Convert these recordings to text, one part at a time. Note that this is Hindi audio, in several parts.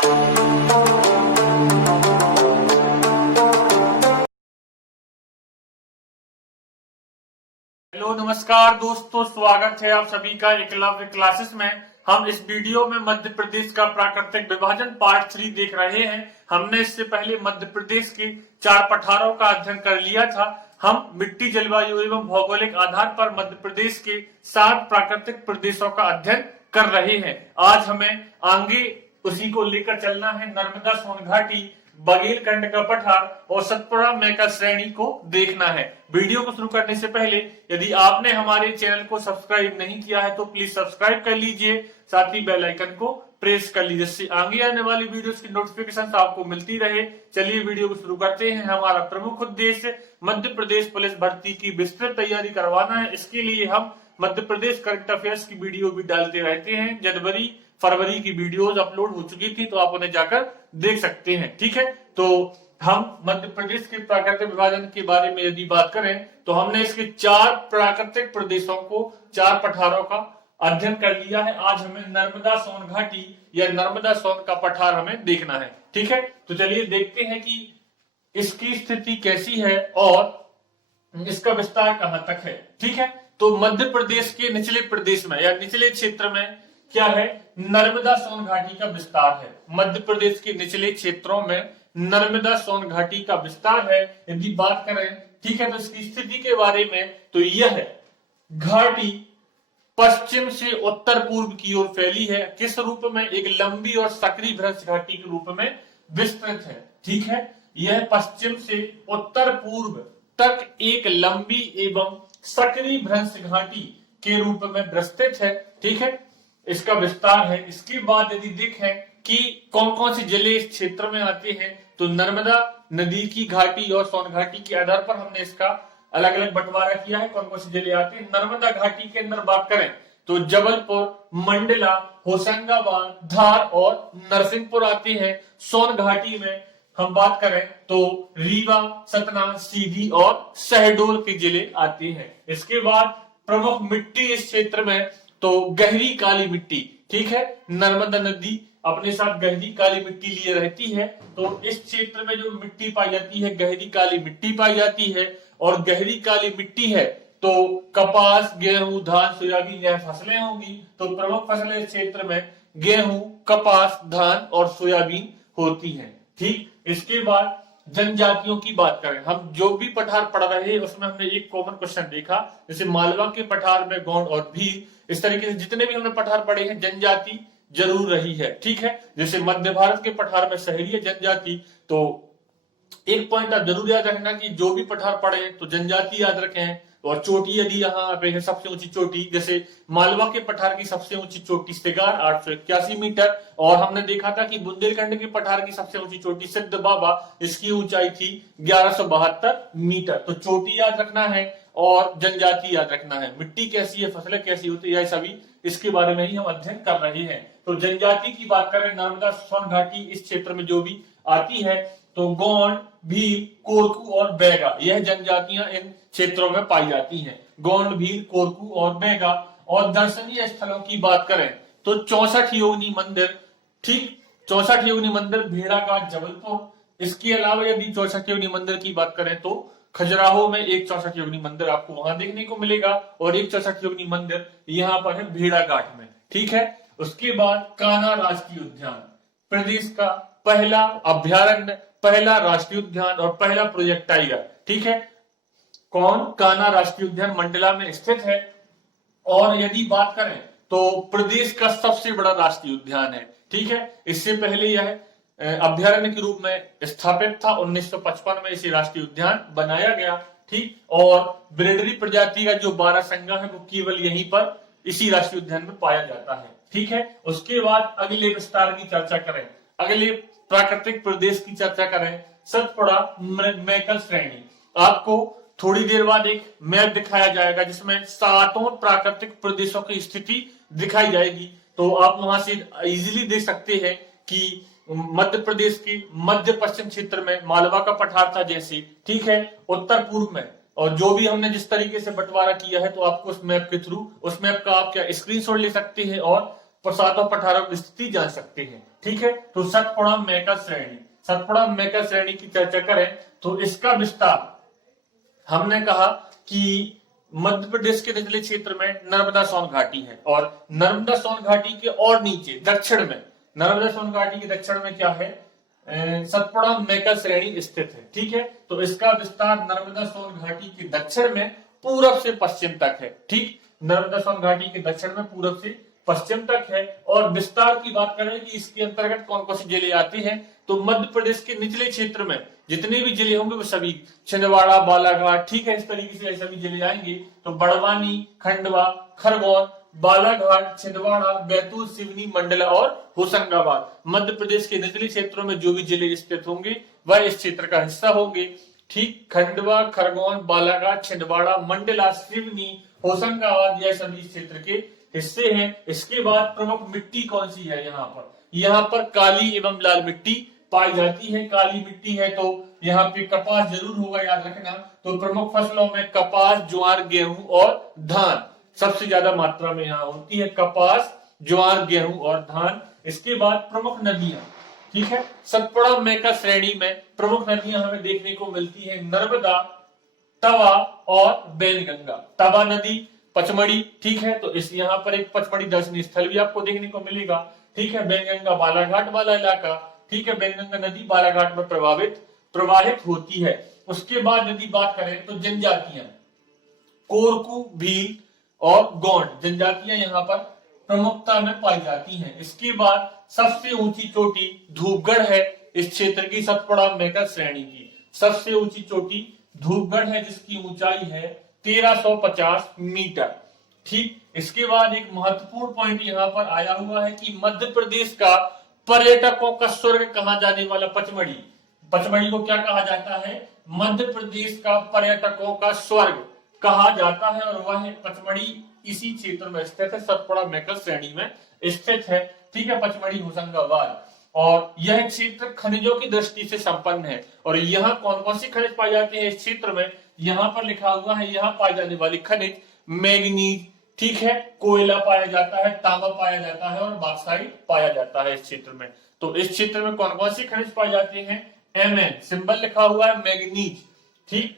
हेलो नमस्कार दोस्तों, स्वागत है आप सभी का एकलव्य क्लासेस में। हम इस वीडियो में मध्य प्रदेश का प्राकृतिक विभाजन पार्ट 3 देख रहे हैं। हमने इससे पहले मध्य प्रदेश के 4 पठारों का अध्ययन कर लिया था। हम मिट्टी, जलवायु एवं भौगोलिक आधार पर मध्य प्रदेश के 7 प्राकृतिक प्रदेशों का अध्ययन कर रहे हैं। आज हमें आगे उसी को लेकर चलना है। नर्मदा सोन घाटी, बघेलखंड का पठार और सतपुड़ा मेकल श्रेणी को देखना है। वीडियो को शुरू करने से पहले यदि आपने हमारे चैनल को सब्सक्राइब नहीं किया है तो प्लीज सब्सक्राइब कर लीजिए, साथ ही बेल आइकन को प्रेस कर लीजिए, जिससे आगे आने वाली वीडियोस की नोटिफिकेशन आपको मिलती रहे। चलिए वीडियो को शुरू करते हैं। हमारा प्रमुख उद्देश्य मध्य प्रदेश पुलिस भर्ती की विस्तृत तैयारी करवाना है। इसके लिए हम मध्य प्रदेश करंट अफेयर्स की वीडियो भी डालते रहते हैं। जनवरी फरवरी की वीडियोस अपलोड हो चुकी थी, तो आप उन्हें जाकर देख सकते हैं। ठीक है, तो हम मध्य प्रदेश के प्राकृतिक विभाजन के बारे में यदि बात करें तो हमने इसके 4 प्राकृतिक प्रदेशों को, 4 पठारों का अध्ययन कर लिया है। आज हमें नर्मदा सोन घाटी या नर्मदा सोन का पठार हमें देखना है। ठीक है, तो चलिए देखते हैं कि इसकी स्थिति कैसी है और इसका विस्तार कहां तक है। ठीक है, तो मध्य प्रदेश के निचले प्रदेश में या निचले क्षेत्र में क्या है, नर्मदा सोन घाटी का विस्तार है। मध्य प्रदेश के निचले क्षेत्रों में नर्मदा सोन घाटी का विस्तार है। यदि बात करें, ठीक है, तो इसकी स्थिति के बारे में तो यह है, घाटी पश्चिम से उत्तर पूर्व की ओर फैली है। किस रूप में? एक लंबी और सक्रिय भ्रंश घाटी के रूप में विस्तृत है। ठीक है, यह पश्चिम से उत्तर पूर्व तक एक लंबी एवं सक्रिय भ्रंश घाटी के रूप में विस्तृत है। ठीक है, इसका विस्तार है। इसके बाद यदि देखें कि कौन कौन सी जिले इस क्षेत्र में आते हैं, तो नर्मदा नदी की घाटी और सोन घाटी के आधार पर हमने इसका अलग अलग बंटवारा किया है। कौन कौन से जिले आते हैं? नर्मदा घाटी के अंदर बात करें तो जबलपुर, मंडला, होशंगाबाद, धार और नरसिंहपुर आते हैं। सोन घाटी में हम बात करें तो रीवा, सतना, सीधी और शहडोल के जिले आते हैं। इसके बाद प्रमुख मिट्टी इस क्षेत्र में तो गहरी काली मिट्टी। ठीक है, नर्मदा नदी अपने साथ गहरी काली मिट्टी लिए रहती है, तो इस क्षेत्र में जो मिट्टी पाई जाती है, गहरी काली मिट्टी पाई जाती है। और गहरी काली मिट्टी है तो कपास, गेहूं, धान, सोयाबीन यह फसलें होंगी। तो प्रमुख फसलें इस क्षेत्र में गेहूं, कपास, धान और सोयाबीन होती हैं। ठीक, इसके बाद जनजातियों की बात करें, हम जो भी पठार पढ़ रहे हैं उसमें हमने एक कॉमन क्वेश्चन देखा, जैसे मालवा के पठार में गोंड और भील। इस तरीके से जितने भी हमने पठार पढ़े हैं, जनजाति जरूर रही है। ठीक है, जैसे मध्य भारत के पठार में शहरी जनजाति, तो एक पॉइंट आप जरूर याद रखना कि जो भी पठार पढ़े तो जनजाति याद रखें। और चोटी यदि यहाँ पे है, सबसे ऊंची चोटी, जैसे मालवा के पठार की सबसे ऊंची चोटी सिगार 881 मीटर। और हमने देखा था कि बुंदेलखंड के पठार की सबसे ऊंची चोटी सिद्ध बाबा, इसकी ऊंचाई थी 1172 मीटर। तो चोटी याद रखना है और जनजाति याद रखना है। मिट्टी कैसी है, फसलें कैसी होती है, सभी इसके बारे में ही हम अध्ययन कर रहे हैं। तो जनजाति की बात करें, नर्मदा सोन घाटी इस क्षेत्र में जो भी आती है तो गोंड, भील, कोरकू और बैगा, यह जनजातियां इन क्षेत्रों में पाई जाती हैं। गोंड, भील, कोरकू और बैगा। और दर्शनीय स्थलों की बात करें तो 64 योगिनी मंदिर। ठीक, 64 योगिनी मंदिर भेड़ाघाट, जबलपुर। इसके अलावा यदि 64 योगिनी मंदिर की बात करें तो खजुराहो में एक 64 योगिनी मंदिर आपको वहां देखने को मिलेगा, और एक 64 योगिनी मंदिर यहाँ पर है भेड़ाघाट में। ठीक है, उसके बाद कान्हा राष्ट्रीय उद्यान, प्रदेश का पहला अभ्यारण्य, पहला राष्ट्रीय उद्यान और पहला प्रोजेक्ट टाइगर। ठीक है, कौन? कान्हा राष्ट्रीय उद्यान मंडला में स्थित है। और यदि बात करें तो प्रदेश का सबसे बड़ा राष्ट्रीय उद्यान है। ठीक है, इससे पहले यह अभ्यारण्य के रूप में स्थापित था। 1955 में इसे राष्ट्रीय उद्यान बनाया गया। ठीक, और ब्रेडरी प्रजाति का जो बारहसिंगा है वो केवल यहीं पर इसी राष्ट्रीय उद्यान में पाया जाता है। ठीक है, उसके बाद अगले विस्तार की चर्चा करें, अगले प्राकृतिक प्रदेश की चर्चा करें, सतपुड़ा मेकल श्रेणी। आपको थोड़ी देर बाद एक मैप दिखाया जाएगा जिसमें 7 प्राकृतिक प्रदेशों की स्थिति दिखाई जाएगी। तो आप वहां से इजीली देख सकते हैं कि मध्य प्रदेश के मध्य पश्चिम क्षेत्र में मालवा का पठार था जैसे। ठीक है, उत्तर पूर्व में, और जो भी हमने जिस तरीके से बंटवारा किया है तो आपको उस मैप के थ्रू, उस मैप का आप क्या स्क्रीनशॉट ले सकते हैं और सातों पठारों की स्थिति जान सकते हैं। ठीक है, तो सतपुड़ा मेगा श्रेणी, सतपुड़ा मेगा श्रेणी की चर्चा करें तो इसका विस्तार हमने कहा कि मध्य प्रदेश के निचले क्षेत्र में नर्मदा सोन घाटी है, और नर्मदा सोन घाटी के और नीचे दक्षिण में, नर्मदा सोन घाटी के दक्षिण में क्या है, सतपुड़ा मेगा श्रेणी स्थित है। ठीक है, तो इसका विस्तार नर्मदा सोन घाटी के दक्षिण में पूरब से पश्चिम तक है। ठीक, नर्मदा सोन घाटी के दक्षिण में पूरब से पश्चिम तक है। और विस्तार की बात करें कि इसके अंतर्गत कौन कौन सी जिले आती हैं, तो मध्य प्रदेश के निचले क्षेत्र में जितने भी जिले होंगे वो सभी, छिंदवाड़ा, बालाघाट, ठीक है, इस तरीके से सभी जिले आएंगे। तो बड़वानी, खंडवा, खरगोन, बालाघाट, छिंदवाड़ा, बैतूल, सिवनी, मंडला और होशंगाबाद, मध्य प्रदेश के निचले क्षेत्रों में जो भी जिले स्थित होंगे वह इस क्षेत्र का हिस्सा होंगे। ठीक, खंडवा, खरगोन, बालाघाट, छिंदवाड़ा, मंडला, सिवनी, होशंगाबाद, यह सभी क्षेत्र के हिस्से हैं। इसके बाद प्रमुख मिट्टी कौन सी है, यहाँ पर काली एवं लाल मिट्टी पाई जाती है। काली मिट्टी है तो यहाँ पे कपास जरूर होगा, याद रखना। तो प्रमुख फसलों में कपास, ज्वार, गेहूं और धान सबसे ज्यादा मात्रा में यहाँ होती है, कपास, ज्वार, गेहूं और धान। इसके बाद प्रमुख नदियां, ठीक है, सतपुड़ा मेगा श्रेणी में प्रमुख नदियां हमें देखने को मिलती है नर्मदा, तवा और बैनगंगा। तवा नदी, पचमढ़ी, ठीक है, तो इस यहाँ पर एक पचमढ़ी दर्शनीय स्थल भी आपको देखने को मिलेगा। ठीक है, बैनगंगा बालाघाट वाला इलाका, ठीक है, बैनगंगा नदी बालाघाट में प्रवाहित होती है। उसके बाद यदि बात करें तो जनजातियां, कोरकू, भील और गोंड जनजातियां यहाँ पर प्रमुखता में पाई जाती हैं। इसके बाद सबसे ऊंची चोटी धूपगढ़ है इस क्षेत्र की, सतपुड़ा मेगा श्रेणी की सबसे ऊंची चोटी धूपगढ़ है जिसकी ऊंचाई है 1350 मीटर। ठीक, इसके बाद एक महत्वपूर्ण पॉइंट यहाँ पर आया हुआ है कि मध्य प्रदेश का पर्यटकों का स्वर्ग कहा जाने वाला पचमढ़ी, पचमढ़ी को क्या कहा जाता है, मध्य प्रदेश का पर्यटकों का स्वर्ग कहा जाता है, और वह पचमढ़ी इसी क्षेत्र में स्थित है, सतपुड़ा मेगा श्रेणी में स्थित है। ठीक है, पचमढ़ी, होशंगाबाद, और यह क्षेत्र खनिजों की दृष्टि से संपन्न है। और यहाँ कौन कौन सी खनिज पाए जाते हैं इस क्षेत्र में, यहाँ पर लिखा हुआ है, यहाँ पाए जाने वाली खनिज मैग्नीज, ठीक है, कोयला पाया जाता है, तांबा पाया जाता है और बॉक्साइट पाया जाता है इस क्षेत्र में। तो इस क्षेत्र में कौन कौन सी खनिज पाए जाते हैं, Mn सिंबल लिखा हुआ है, मैग्नीज, ठीक,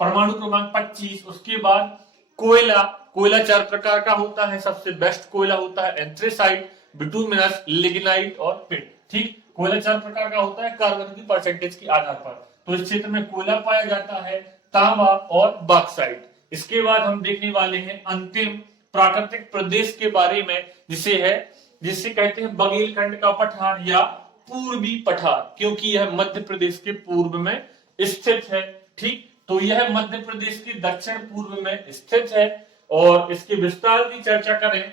परमाणु क्रमांक 25। उसके बाद कोयला, कोयला 4 प्रकार का होता है, सबसे बेस्ट कोयला होता है एंथ्रेसाइट, बिटुमिनस, लिग्नाइट और पिट। ठीक, कोयला 4 प्रकार का होता है कार्बन की परसेंटेज के आधार पर। तो इस क्षेत्र में कोयला पाया जाता है, तांबा और बॉक्साइट। इसके बाद हम देखने वाले हैं अंतिम प्राकृतिक प्रदेश के बारे में, जिसे कहते हैं बघेलखंड का पठार या पूर्वी पठार, क्योंकि यह मध्य प्रदेश के पूर्व में स्थित है। ठीक, तो यह मध्य प्रदेश के दक्षिण पूर्व में स्थित है। और इसके विस्तार की चर्चा करें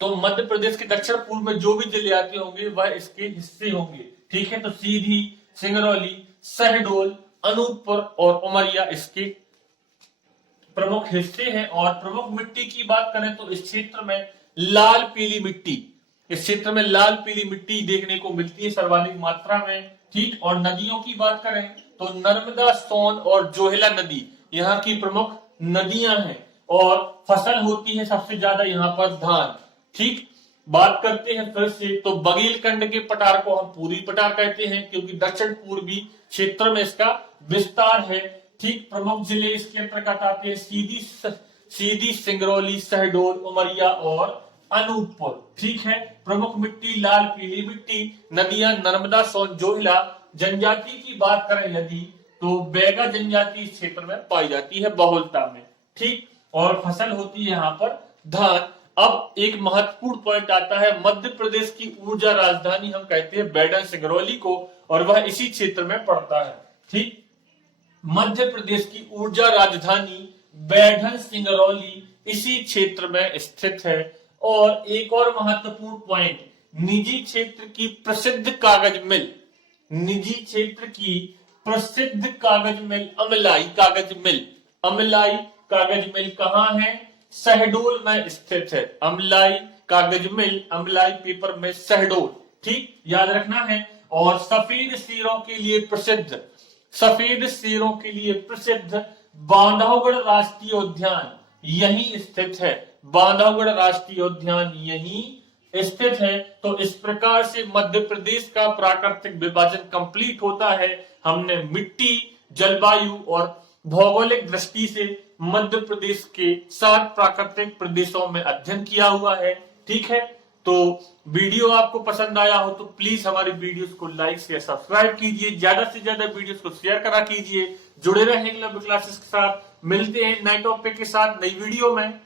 तो मध्य प्रदेश के दक्षिण पूर्व में जो भी जिले आते होंगे वह इसके हिस्से होंगे। ठीक है, तो सीधी, सिंगरौली, शहडोल, अनूपपुर और उमरिया इसके प्रमुख हिस्से हैं। और प्रमुख मिट्टी की बात करें तो इस क्षेत्र में लाल पीली मिट्टी, इस क्षेत्र में लाल पीली मिट्टी देखने को मिलती है सर्वाधिक मात्रा में। ठीक, और नदियों की बात करें तो नर्मदा, सोन और जोहिला नदी यहाँ की प्रमुख नदियां हैं। और फसल होती है सबसे ज्यादा यहाँ पर धान। ठीक, बात करते हैं फिर से तो बघेलखंड के पठार को हम पूर्वी पठार कहते हैं, क्योंकि दक्षिण पूर्वी क्षेत्र में इसका विस्तार है। ठीक, प्रमुख जिले इसके अंतर्गत आते हैं सीधी, सिंगरौली, शहडोल, उमरिया और अनूपपुर। ठीक है, प्रमुख मिट्टी लाल पीली मिट्टी, नदियां नर्मदा, सोन, जोहिला। जनजाति की बात करें यदि तो बैगा जनजाति इस क्षेत्र में पाई जाती है बहुलता में। ठीक, और फसल होती है यहाँ पर धान। अब एक महत्वपूर्ण पॉइंट आता है, मध्य प्रदेश की ऊर्जा राजधानी हम कहते हैं बैडन सिंगरौली को, और वह इसी क्षेत्र में पड़ता है। ठीक, मध्य प्रदेश की ऊर्जा राजधानी बैडन सिंगरौली इसी क्षेत्र में स्थित है। और एक और महत्वपूर्ण पॉइंट, निजी क्षेत्र की प्रसिद्ध कागज मिल, निजी क्षेत्र की प्रसिद्ध कागज मिल अमलाई कागज मिल कहाँ है, शहडोल में स्थित है। अमलाई कागज मिल, अमलाई पेपर में शहडोल। ठीक, याद रखना है। और सफेद शेरों के लिए प्रसिद्ध बांधवगढ़ राष्ट्रीय उद्यान यहीं स्थित है। बांधवगढ़ राष्ट्रीय उद्यान यहीं स्थित है। तो इस प्रकार से मध्य प्रदेश का प्राकृतिक विभाजन कंप्लीट होता है। हमने मिट्टी, जलवायु और भौगोलिक दृष्टि से मध्य प्रदेश के 7 प्राकृतिक प्रदेशों में अध्ययन किया हुआ है। ठीक है, तो वीडियो आपको पसंद आया हो तो प्लीज हमारे वीडियोस को लाइक शेयर सब्सक्राइब कीजिए, ज्यादा से ज्यादा वीडियोस को शेयर करा कीजिए, जुड़े रहें एकलव्य क्लासेस के साथ। मिलते हैं नए टॉपिक के साथ नई वीडियो में।